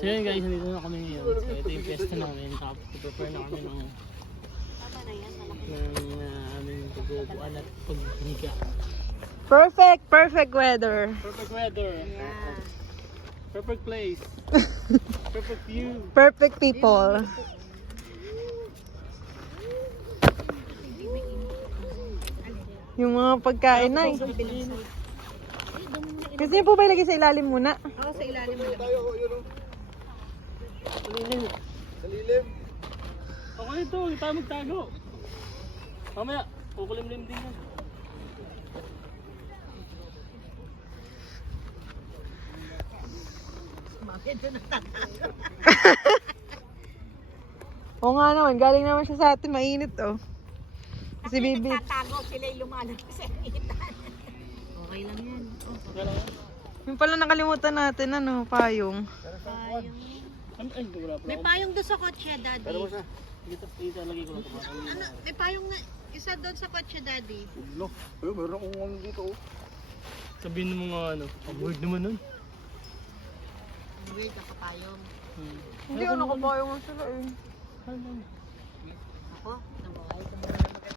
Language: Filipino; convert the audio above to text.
So yun guys, nandito na kami ngayon. So ito yung pesta namin. Tapos prepare na kami ng aming pagbubuan at paghiga. Perfect weather. Perfect weather. Yeah. Perfect place. Perfect view. Perfect people. Yung mga pagkain na eh. Gusto niyo po ba ilagay sa ilalim muna? Oo, sa ilalim mo lang. Salilim. Salilim. Ako ito, tayo magtago. Mamaya, kukulimlim din yan. Oo nga naman, galing naman siya sa atin, mainit oh. Si Bibi. Tatago sila yung lumalabas sa itan. Okay lang yan. Okay lang yan. Yung pala nakalimutan natin, ano, payong. Payong. Ay, wala pala. May payong doon sa kotse, Daddy. Dito, lagay ko lang ito. Ano, may payong na isa doon sa kotse, Daddy. No, meron akong ano dito oh. Sabihin mo nga ano, weird naman nun. Weird ka payong. Hindi, ano, kapayong sila eh. Ako, nabuhay ko na.